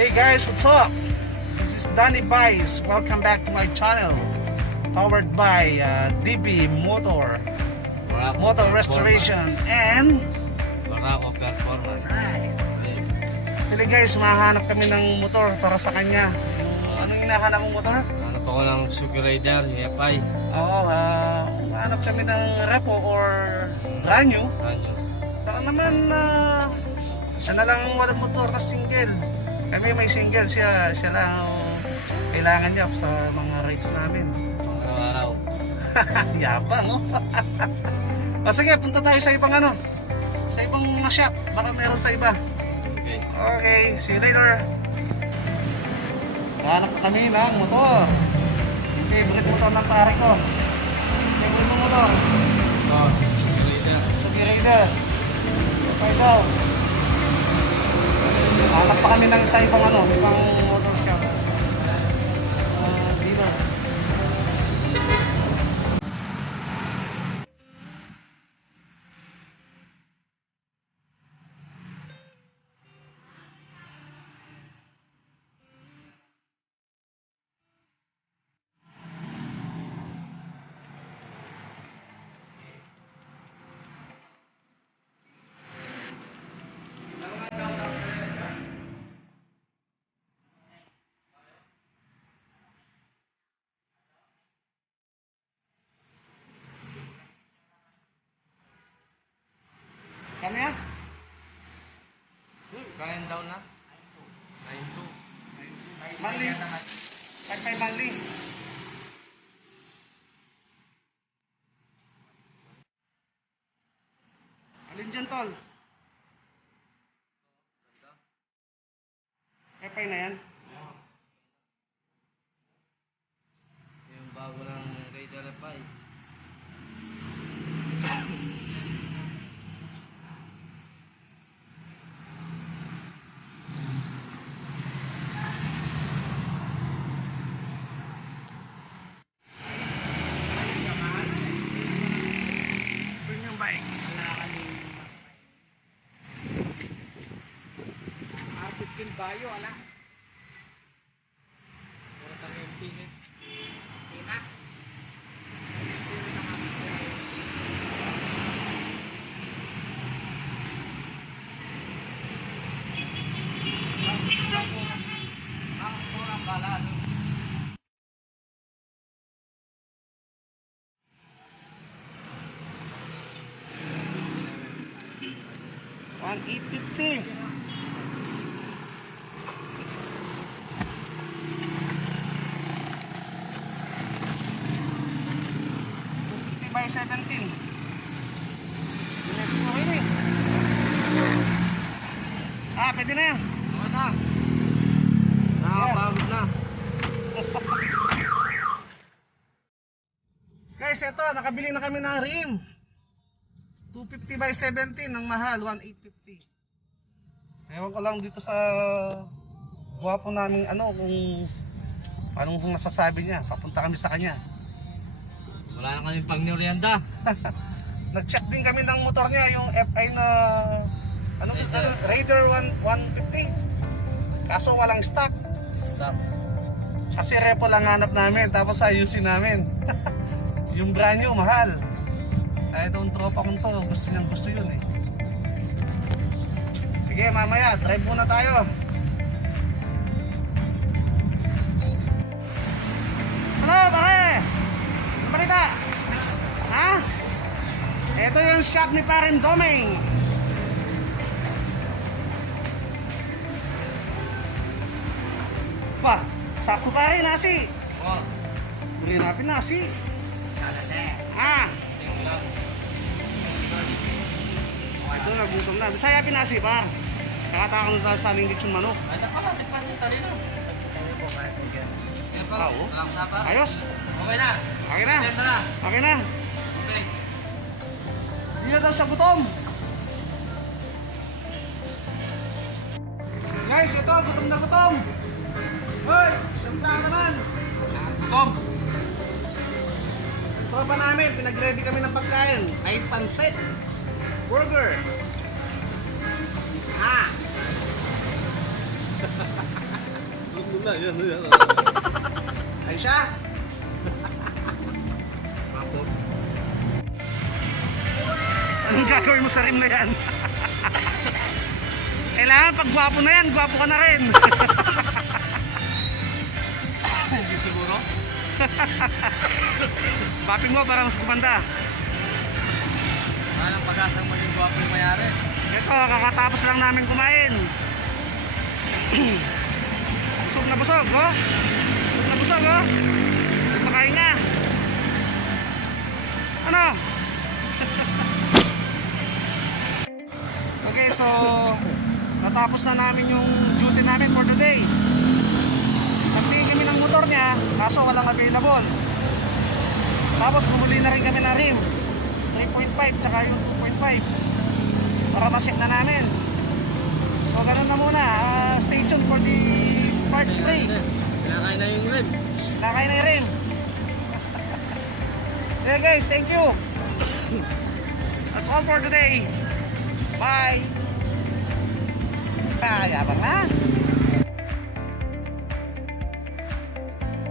Hey guys, what's up? This is Danny Bice. Welcome back to my channel. Powered by DB Motor Restoration and Barako Performance. Right. Actually guys, mahanap kami ng motor para sa kanya. Anong hinahanap mong motor? Hanap ako ng Suki Raider, EFI. Oo, mahanap kami ng repo or brand new. Ranyo. Saka naman, siya na lang walang motor na single. Kami may single siya lang kailangan niya sa mga rides namin. Araw-araw. Yabang, oh. Sige, punta tayo sa ibang sa ibang shop. Baka meron sa iba. Okay. Okay, see you later. Hanap kami ng motor. Favorite motor ng pare ko. Favorite motor. Ito, Suki Raider. Suki Raider. Okay daw. Hanap pa kami ng isa ibang ibang motor shop. Dealer. Kano yan? Kain down na? 9.2. Manli. Kay Manli. Alin dyan, tol? Epay na yan? Yung bago ng Raider EFI. Premium bikes. R15 Bayo, ala. Puro kami yung pingin. Max. Ang balat. One 850. By 17. Okay na. Pwede na yan. Oo na. Nakakapagod na. Guys, eto, nakabili na kami ng rim. 250 by 17 ng mahal, 1,850. Ewan ko lang dito sa gwapo namin kung anong masasabi niya. Papunta kami sa kanya. Wala na kaming pang-merienda. Nag-check din kami ng motor niya, yung FI na Raider 150. Kaso walang stock. Stop. Kasi repo lang hanap namin, tapos ayusin namin. Yung brand new, mahal. Kaya itong tropa kong to, gusto yun eh. Sige, mamaya, drive muna tayo. Ano, pare? Ano balita? Ha? Ito yung shop ni Paren Domeng. Pa, sakto pare, nasi. Oh. Buli natin nasi. Ah, ito nagutom na. Bisaya pinasi par. Kakatakan na sa saling lechon manok. Ay, pala, nagpasit tali na. Yan pala, Oo. walang sapa. Ayos. Okay na. Okay na. Benta na. Okay na. Okay. Hindi na daw sa gutom. Guys, ito, gutom na gutom. Hoy, samta naman. Gutom. Tropa namin, pinag-ready kami ng pagkain. Ay pansit, burger. Ah. Yan. Ay siya? Mapot. Anong gagawin mo sa rim na yan? Kailangan pag gwapo na yan, gwapo ka na rin. Hindi siguro. Bapin mo para mas kumanda. Walang pag-asang maging gwapo yung mayari. Ito, kakatapos lang namin kumain. Busog na busog, oh. Busog na busog, oh. Pakain na. Ano? Okay, so natapos na namin yung duty namin for today. Nagtingin kami ng motor niya, kaso walang available. Tapos bumuli na rin kami ng rim 3.5 tsaka yung 2.5 para ma-set na namin. So ganun na muna. Stay tuned for the part 3. Kinakain na yung rim. Nakakain na yung rim. Okay guys, thank you. That's all for today. Bye. Yabang na.